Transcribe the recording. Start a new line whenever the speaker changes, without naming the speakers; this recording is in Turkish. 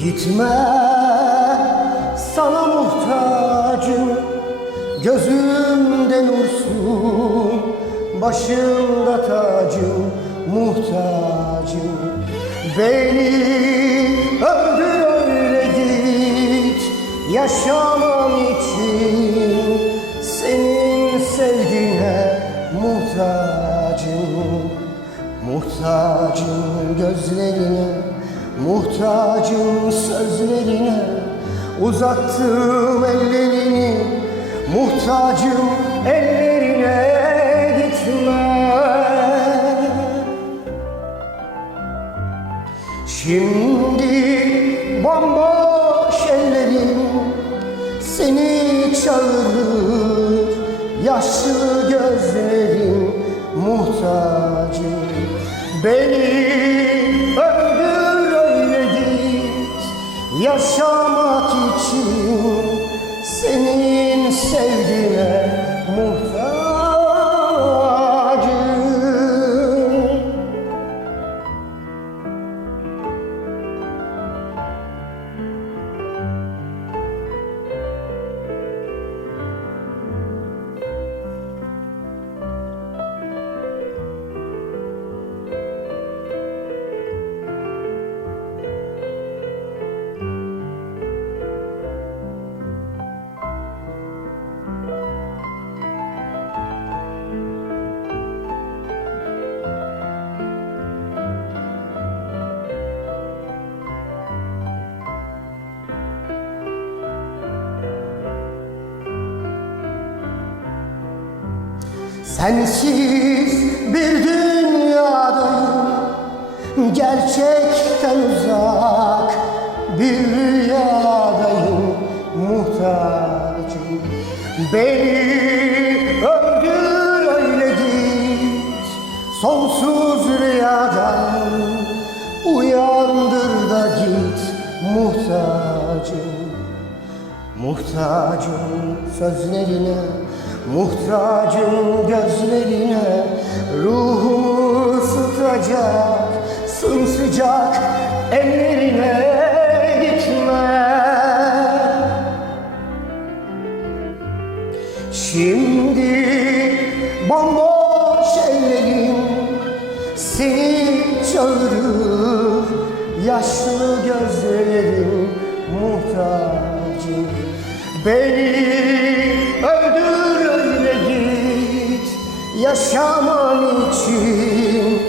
Gitme sana muhtacım Gözümde nursun Başımda tacım Muhtacım. Beni öldür öyle git Yaşamam için Senin sevgine muhtacım. Muhtacım gözlerine, muhtacım sözlerine Uzattığım ellerini, muhtacım ellerine gitme. Şimdi bomboş ellerim seni çağırır. Yaşlı gözlerim muhtacım. Beni chamo Sensiz bir dünyadayım. Gerçekten uzak bir rüyadayım. Muhtacım Beni öldür öyle git. Sonsuz rüyadan Uyandır da git. Muhtacım Muhtacım sözlerine, muhtacım gözlerine Ruhumu ısıtacak sımsıcak ellerine gitme. Şimdi bomboş ellerim seni çağırır Yaşlı gözlerim muhtacım Beni Yaşamam için